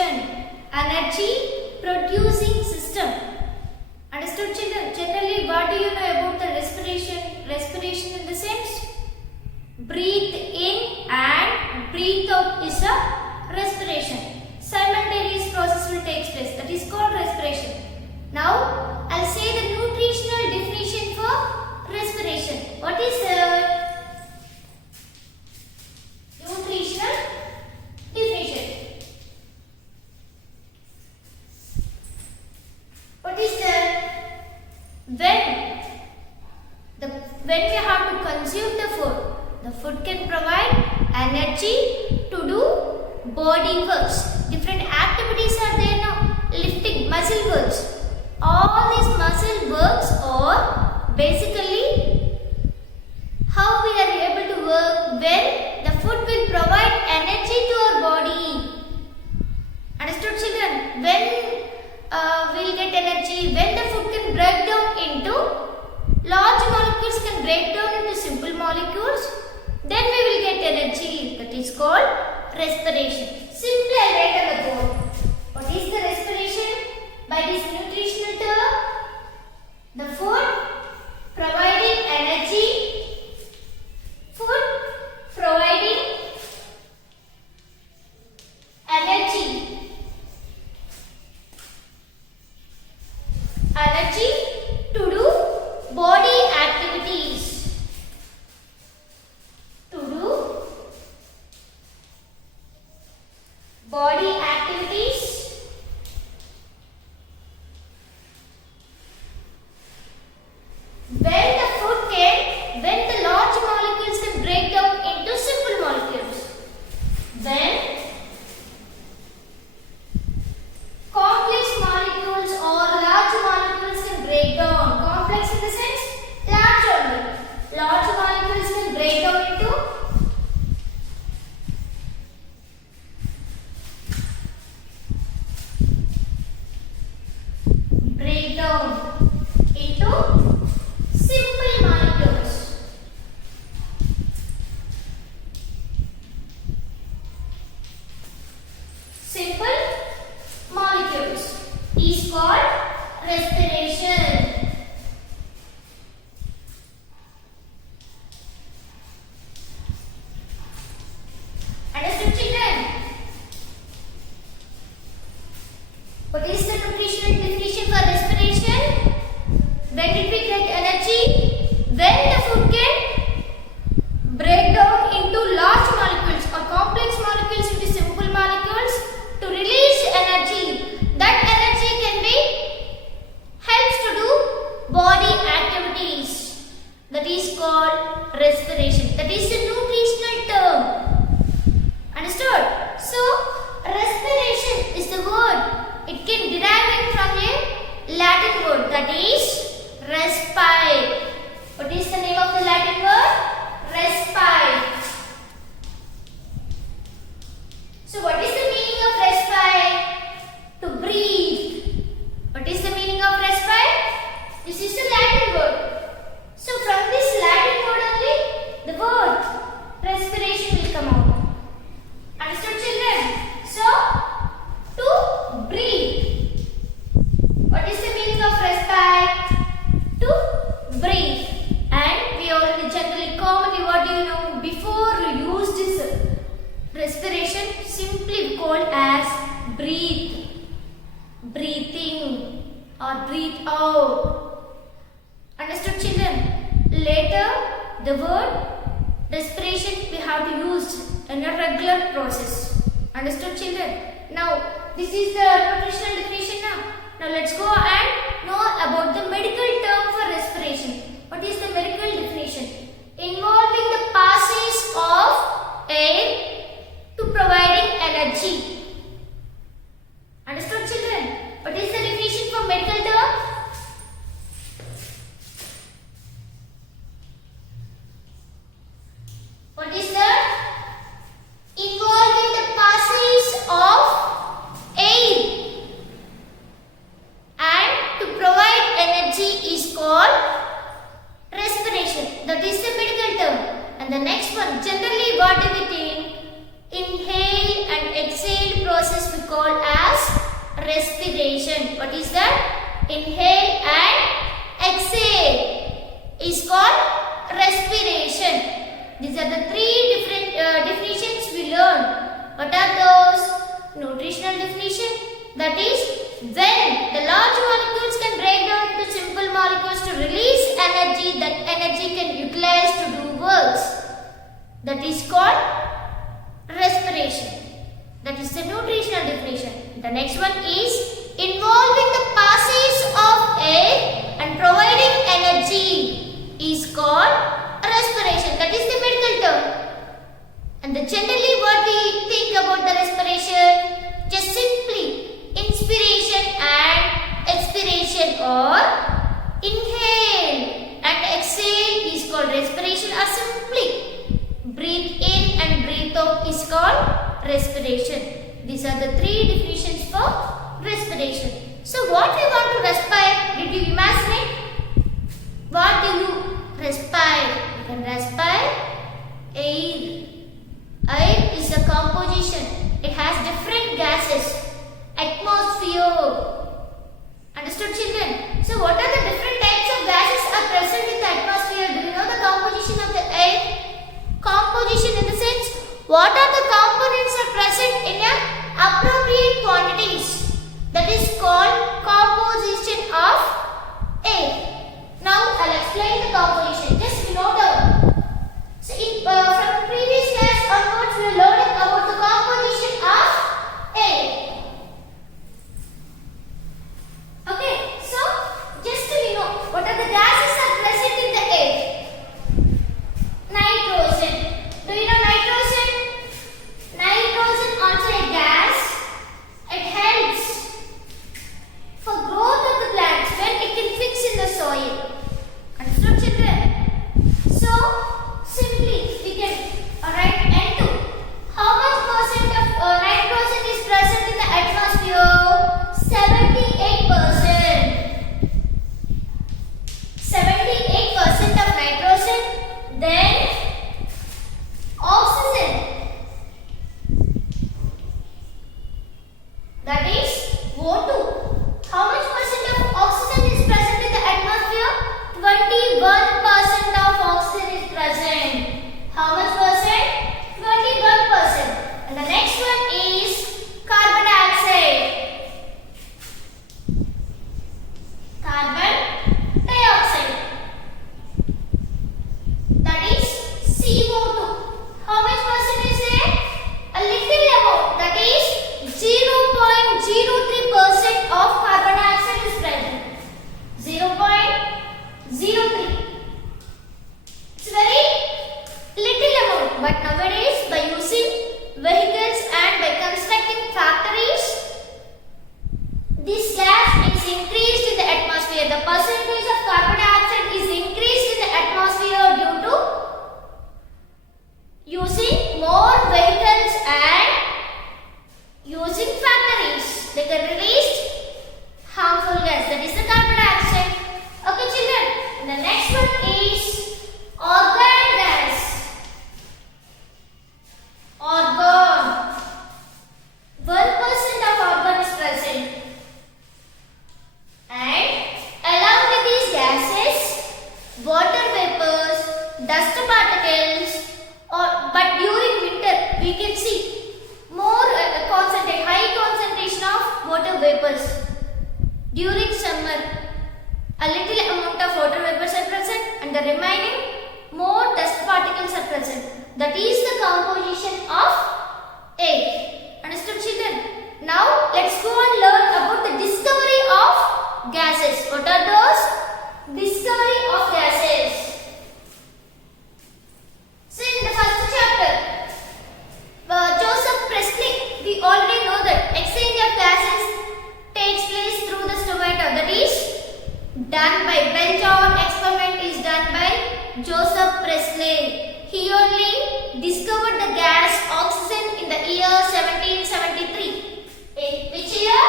respiration, energy producing system. Understood, children? Generally, what do you know about the respiration? Respiration in the sense, breathe in and breathe out is a respiration. Simultaneous process will take place. That is called respiration. Now, I'll say the nutritional definition for respiration. What is the nutritional definition? What is when we have to consume the food can provide energy to do body works. Different activities are there now. Lifting, muscle works. All these muscle works are basically how we are able to work when the food will provide energy to our body. Understood, children? When we'll get energy, when the food can break down into large molecules, can break down into simple molecules, then we will get energy. That is called respiration. Simply I'll write on the board. What is the respiration? By this nutritional term, the food providing energy, food providing energy to do body activities. To do body activities. When the large molecules can break down into simple molecules. When complex molecules or large molecules can break down. Complex in the sense large only. Large molecules can break down into simple molecules. Simple molecules is called respiration. Understood, children? What is the nutritional definition for respiration? When did we get energy? When the food can break down into large molecules or complex molecules into simple molecules to release energy. That energy can be helps to do body activities. That is called respiration. That is the nutritional term. Understood? So, respiration is the word. It can derive it from a Latin word, that is respire. What is the name of the Latin word? Respire. So what is the meaning of respire? To breathe. What is the meaning of respire? This is the Latin word. So from this Latin word only, the word respiration will come out. Understood, children? So, to breathe. What is the meaning of respire? To breathe. And we already generally commonly, what do you know? Before we use this respiration, simply called as breathe, breathing or breathe out. Understood, children? Later, the word respiration we have to use in a regular process. Understood, children? Now, this is the nutritional definition now. Now, let's go and know about the medical term for respiration. What is the medical definition? Involving the passage of air to providing energy. Understood, children? What is the definition for medical term? What is the involving the passage of air and to provide energy is called respiration. That is the medical term. And the next one, generally what do we think? inhale and exhale process we call as respiration. What is that? Inhale and exhale is called respiration. These are the three different definitions we learned. What are those? Nutritional definition, that is when the large molecules can break down into simple molecules to release energy, that energy can utilize to do works. That is called respiration. That is the nutritional definition. The next one is involving the passage of air and providing energy is called respiration. That is the medical term. And generally what we think about the respiration? Just simply inspiration and expiration, or inhale and exhale is called respiration, or simply breathe in and breathe out is called respiration. These are the three definitions for respiration. So what we want to respire? Did you imagine it? What do you respire? You can respire air. Air is a composition. It has different gases. Atmosphere. Understood, children? So what are the different types of gases are present in the atmosphere? Do you know the composition of the air? Composition in the sense, what are the components are present in a appropriate quantities? That is called composition of air. Now I'll explain the composition. Just note down. So from previous class onwards we are learning about the composition of air. Okay, so just to what are the gases are present in the air? Nitrogen. Do you know nitrogen? Nitrogen also a gas. It helps for growth of the plants when it can fix in the soil. Understood, children? So simply we can write N2. How much percent of nitrogen is present in the atmosphere? 78%. 78% of nitrogen. Then oxygen. That is O2. How much percent of oxygen is present in the atmosphere? 21% of oxygen is present. How much percent? 21%. And the next one is carbon dioxide. Carbon dioxide. That is CO2. How much percent is there? A little amount. That is 0.03% of carbon dioxide is present. 0.03. It's very little amount, but nowadays by using vehicles and by constructing factories, this gas is increased in the atmosphere. The percentage of carbon dioxide is increased in the atmosphere due to using more vehicles and using factories. They can release harmful gas. That is the carbon dioxide. Okay, children. And the next one is argon gas. Argon. 1% of argon is present. And along with these gases, water vapors, dust particles, but during winter we can see more high concentration of water vapors. During summer, a little amount of water vapors are present and the remaining more dust particles are present. That is the composition of air. Understood, children? Now let's go and learn about the discovery of gases. What are those? Discovery of gases. So in the first chapter, Joseph Priestley, we already know that exchange of gases takes place through the stomata. That is done by Bell-Jar experiment is done by Joseph Priestley. He only discovered the gas oxygen in the year 1773. In which year?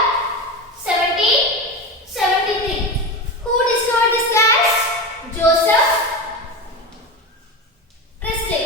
1773. Who discovered this gas? Joseph Priestley.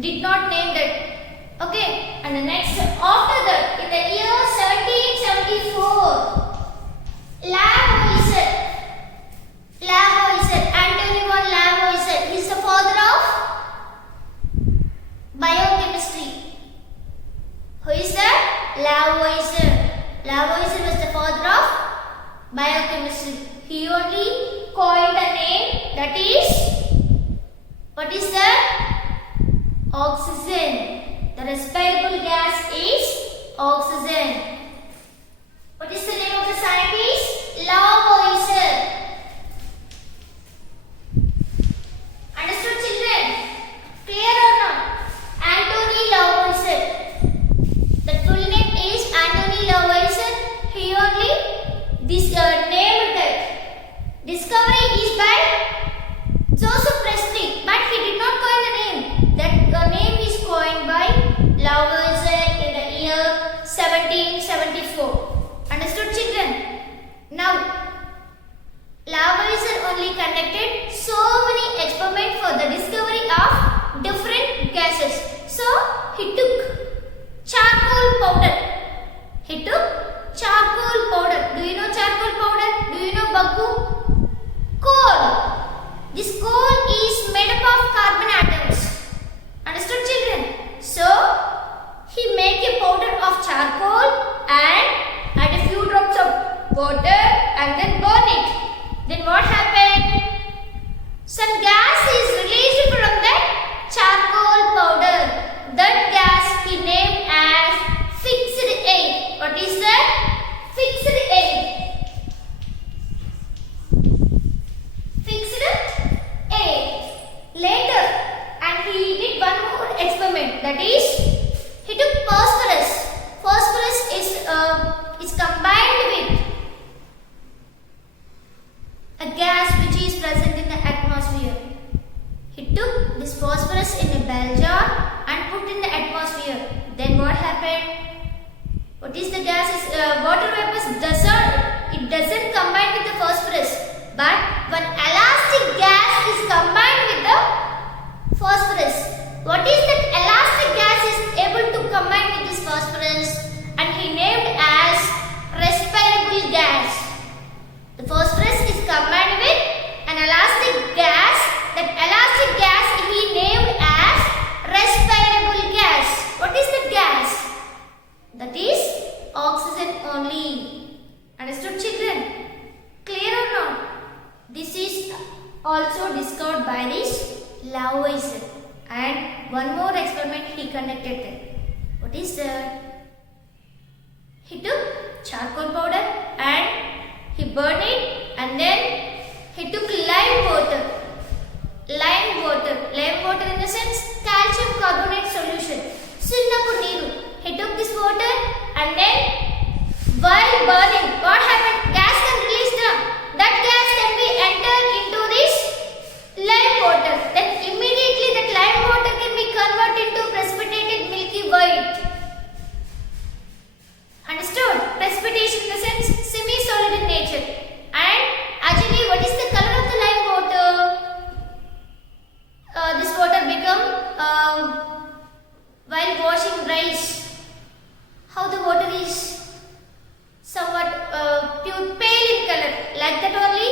did not name that. Okay, and the next, after that, in the year 1774, Lavoisier, Antoine von Lavoisier, he is the father of biochemistry. Who is that? Lavoisier. Lavoisier was the father of biochemistry. He only coined the name, that is, what is that? Oxygen. The respirable gas is oxygen. What is the name of the scientist? Lavoisier. Understood, children? Clear or not? Antoine Lavoisier. The full name is Antoine Lavoisier. He only named that. Discovery is by Joseph Priestley, but he did not coin the name. That name is coined by Lavoisier in the year 1774. Understood, children? Now, Lavoisier only conducted so many experiments for the discovery of different gases. So, he took charcoal powder. He took charcoal powder. Do you know charcoal powder? Do you know Baku? Coal. This coal is made up of carbon atoms. Understood, children? So, he make a powder of charcoal and add a few drops of water and then burn it. Then what happened? Some gas is released from that charcoal powder. That gas he named as fixed air. What is that? Fixed air. Fixed air. Later, and he did one more experiment. That is, he took phosphorus. Phosphorus is combined with a gas which is present in the atmosphere. He took this phosphorus in a bell jar and put in the atmosphere. Then what happened? What is the gas? Water vapors doesn't combine with the phosphorus. But when elastic gas is combined with the phosphorus, what is that elastic gas is able to combine with this phosphorus? And he named as respirable gas. The phosphorus is combined with an elastic gas. That elastic gas he named as respirable gas. What is that gas? That is oxygen only. Understood, children? Clear or not? This is also discovered by this Lavoisier. And one more experiment he conducted there. What is that? He took charcoal powder and he burned it, and then he took lime water. Lime water in the sense calcium carbonate solution. Sunnapu neeru. He took this water and then while burning, what happened? Gas can release that gas can be entered into this lime water. Then immediately that lime water can be converted to precipitated milky white. Understood? Precipitation in the sense semi-solid in nature. And actually, what is the color of the lime water? This water become while washing rice. How the water is somewhat pale in color. Like that only,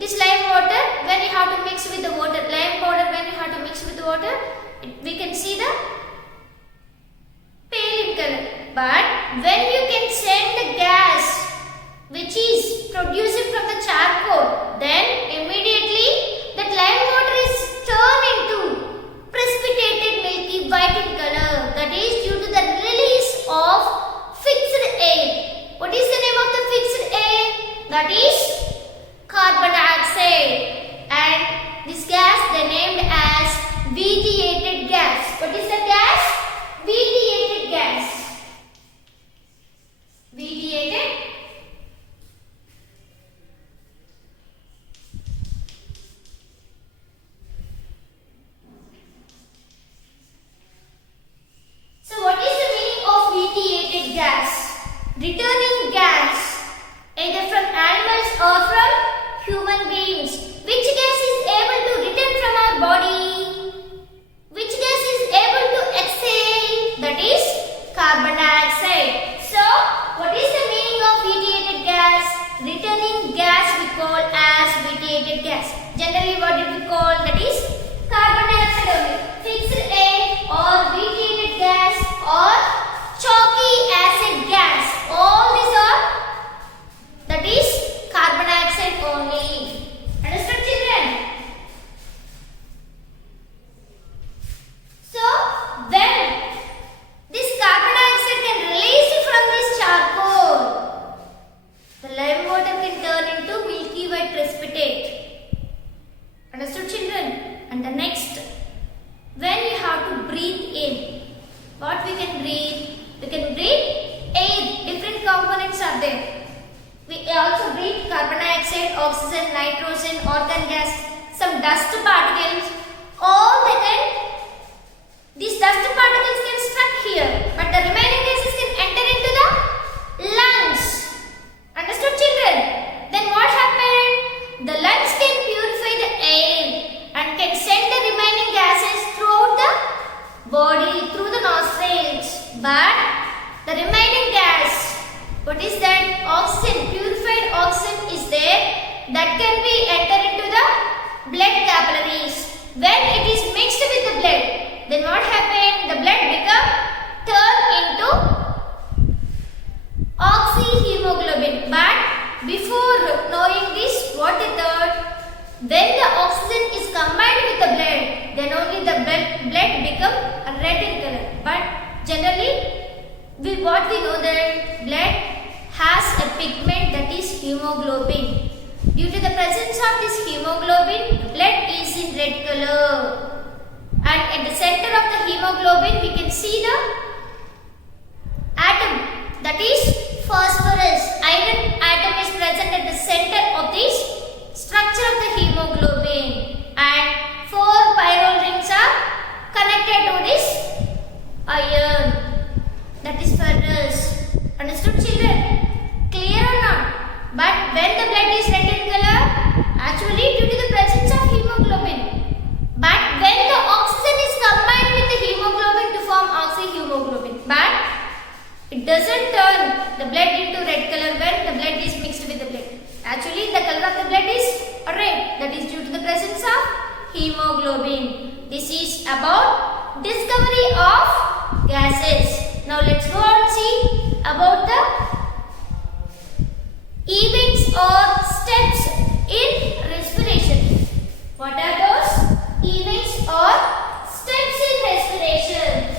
this lime water, when you have to mix with the water, lime powder when you have to mix with the water, we can see the pale in color. But when you can send the gas which is produced from the charcoal, then immediately that lime water is turned into precipitated milky white in color. That is due to the release of fixed air. What is the name of the fixed air? That is carbon dioxide. And this gas they named as vitiated gas. What is the gas? gas. Generally what did we call that is carbon dioxide only. Fixed air or retreated gas or chalky acid gas. All these are that is carbon dioxide only. Understood, children? So when this carbon dioxide can release from this charcoal, the lime water can turn into milky white precipitate. Understood, children? And the next, when we have to breathe in, what we can breathe? We can breathe air. Different components are there. We also breathe carbon dioxide, oxygen, nitrogen, argon gas, some dust particles. All they can, these dust particles can stuck here, but the remaining gases can enter into the lungs. Understood, children? Then what happened? The lungs can purify the air and can send the remaining gases throughout the body, through the nostrils. But the remaining gas, what is that? Oxygen, purified oxygen is there that can be enter into the blood capillaries. When it is mixed with the blood, then what happened? The blood become turned into oxyhemoglobin. But before knowing this, what they thought? When the oxygen is combined with the blood, then only the blood become red in color. But generally, what we know that blood has a pigment that is hemoglobin. Due to the presence of this hemoglobin, blood is in red color. And at the center of the hemoglobin, we can see the atom that is phosphorus. Iron atom is present at the center of this structure of the hemoglobin. And 4 pyrrole rings are connected to this iron. That is ferrous. Understood, children? Clear or not? But when the blood is red in color, actually due to the presence of hemoglobin. But when the oxygen is combined with the hemoglobin to form oxyhemoglobin. But it doesn't turn the blood into red color when the blood is mixed with the blood. Actually the color of the blood is red. That is due to the presence of hemoglobin. This is about discovery of gases. Now let's go and see about the events or steps in respiration. What are those events or steps in respiration?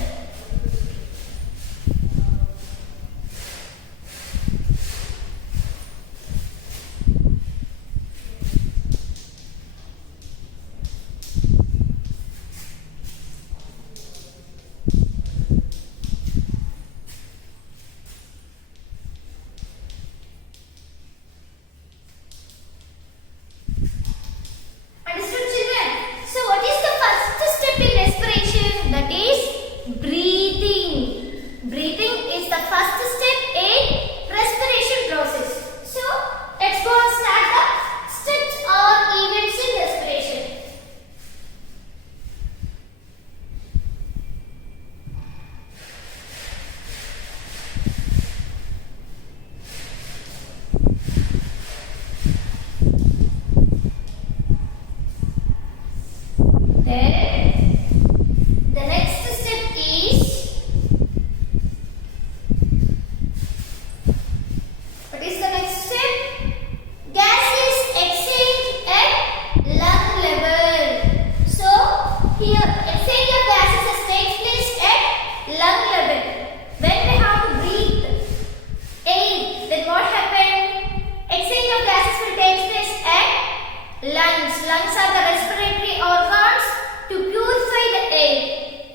Lungs are the respiratory organs to purify the air.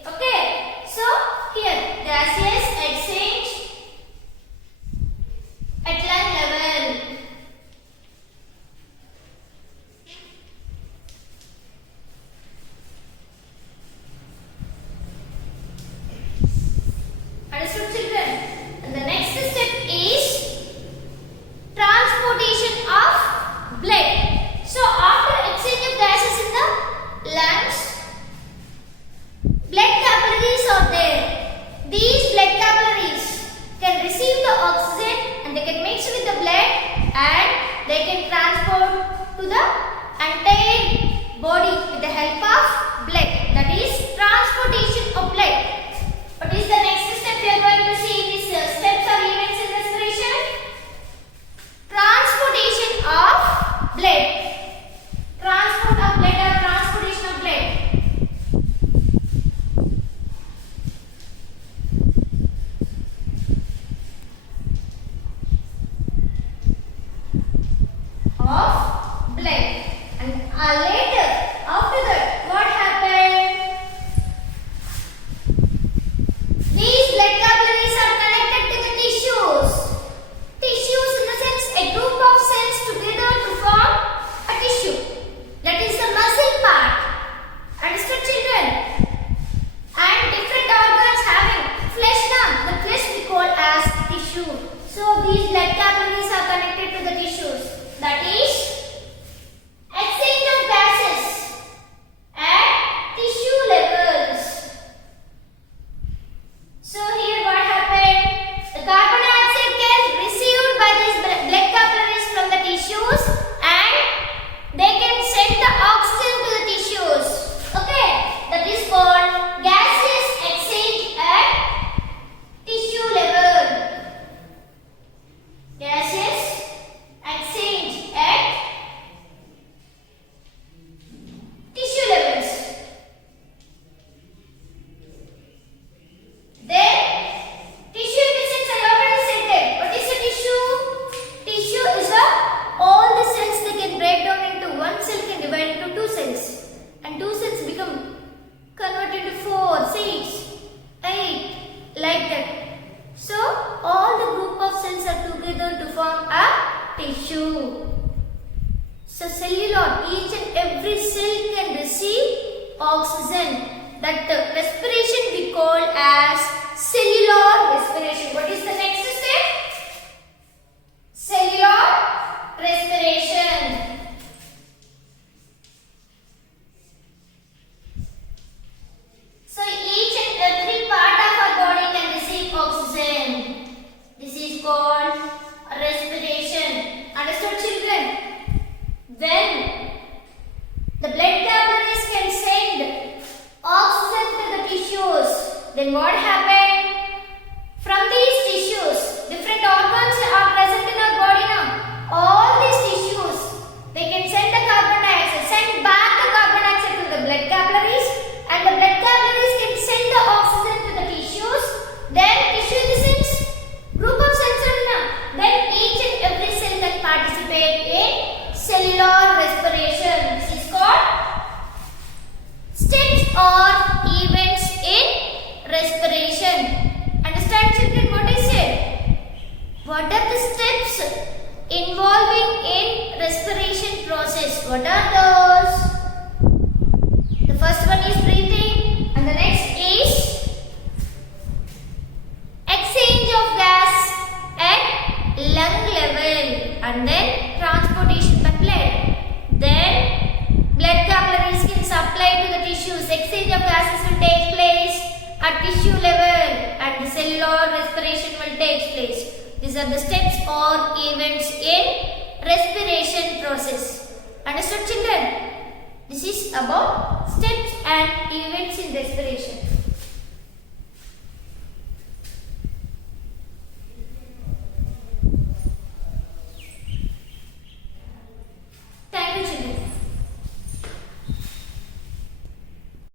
Okay. So here gaseous exchange at lung level. Understood, children? And the next step is transportation of blood. So after exchange of gases in the Later, after that, what happened? These blood capillaries are connected to the tissues. Tissues in the sense a group of cells together to form a tissue. That is the muscle part. Understood, children? And different organs having flesh now. The flesh we call as tissue. So these blood capillaries are connected to the tissues. That is exchange of gases at tissue levels. So here what happened? The carbon dioxide gets received by these blood capillaries from the tissues and they can send the oxygen to the tissues. Okay, that is called gaseous exchange at tissue level. Gaseous exchange at tissue levels. Then tissue in the sense I already said that. What is a tissue? Tissue is all the cells they can break down into one cell can divide into two cells. And two cells become converted to 4, 6, 8 like that. So all the group of cells are together to form a tissue. So cellular, each and every cell can receive oxygen. That respiration we call as cellular respiration. What is the next step? Cellular respiration. So each and every part of our body can receive oxygen. This is called respiration. Understood, children? When the blood capillaries can send oxygen to the tissues, then what happened? From these tissues, different organs are present in our body now. All these tissues, they can send the carbon dioxide, send back the carbon dioxide to the blood capillaries, and the blood capillaries can send the oxygen to the tissues. Then tissue in the sense group of cells are now. Then each and every cell can participate in cellular respiration. This is called steps or events in respiration. Understand, children, what I said? What are the steps involving in respiration process? What are those? The first one is breathing and the next is exchange of gas at lung level and then transportation by blood. Then blood capillaries can supply to the tissues. Exchange of gases will take place at tissue level and the cellular respiration will take place. These are the steps or events in respiration process. Understood, children? This is about steps and events in respiration.